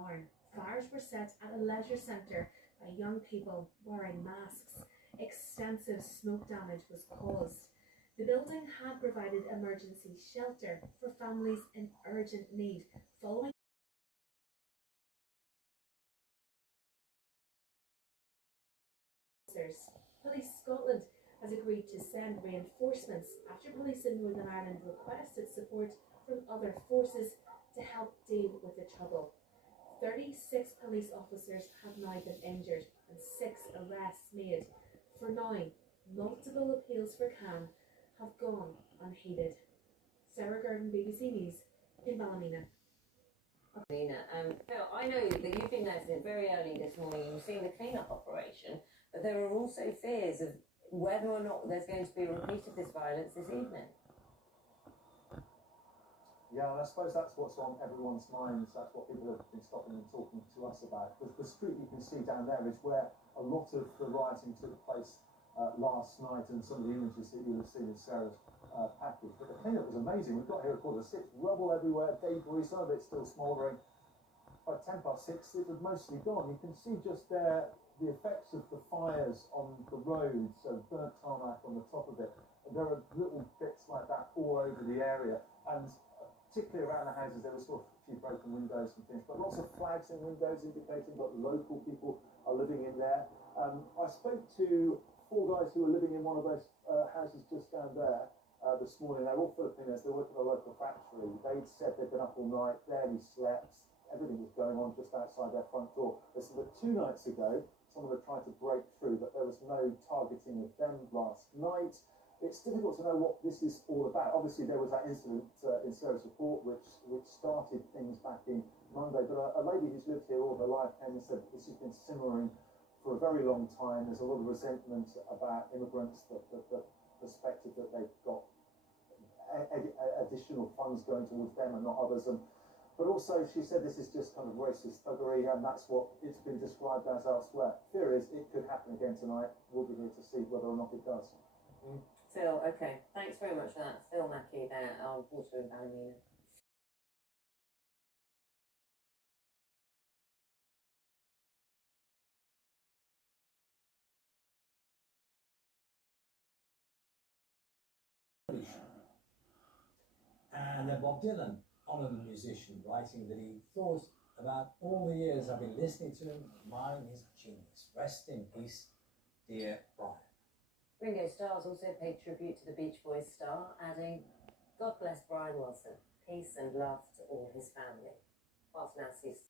Larne, fires were set at a leisure centre by young people wearing masks. Extensive smoke damage was caused. The building had provided emergency shelter for families in urgent need following Police Scotland has agreed to send reinforcements after police in Northern Ireland requested support from other forces to help deal with the trouble. 36 police officers have now been injured and 6 arrests made. For now, multiple appeals for Can have gone unheeded. Sarah Gurdon, BBC News in Ballymena. Phil, I know that you've been there since very early this morning and you've seen the clean-up operation, but there are also fears of whether or not there's going to be a repeat of this violence this evening. Yeah, and I suppose that's what's on everyone's minds. That's what people have been stopping and talking to us about. The street you can see down there is where a lot of the rioting took place last night, and some of the images that you'll have seen in Sarah's package. But the clean-up was amazing. We've got here at 6:15, rubble everywhere, debris, some of it still smouldering. By 6:10, it had mostly gone. You can see just there the effects of the fires on the road, so burnt tarmac on the top of it. And there are little bits like that all over the area, and particularly around the houses there were sort of a few broken windows and things, but lots of flags in windows indicating that local people are living in there. I spoke to 4 guys who were living in one of those houses just down there this morning. They're all Filipinos, they work at a local factory. They'd said they'd been up all night, barely slept, everything was going on just outside their front door. They said that 2 nights ago someone had tried to break through, but there was no targeting of them last night. It's difficult to know what this is all about. Obviously, there was that incident in Sarah's report, which started things back in Monday. But a lady who's lived here all her life came and said this has been simmering for a very long time. There's a lot of resentment about immigrants, the perspective that they've got additional funds going towards them and not others. But also, she said this is just kind of racist thuggery, and that's what it's been described as elsewhere. Fear is it could happen again tonight. We'll be here to see whether or not it does. Phil, okay, thanks very much for that. Phil Mackey there, our reporter in Ballymena. And then Bob Dylan, honoured musician, writing that he thought about all the years I've been listening to him, admiring his genius. Rest in peace, dear Brian. Ringo Starr's also paid tribute to the Beach Boys star, adding, "God bless Brian Wilson. Peace and love to all his family." Whilst Nancy's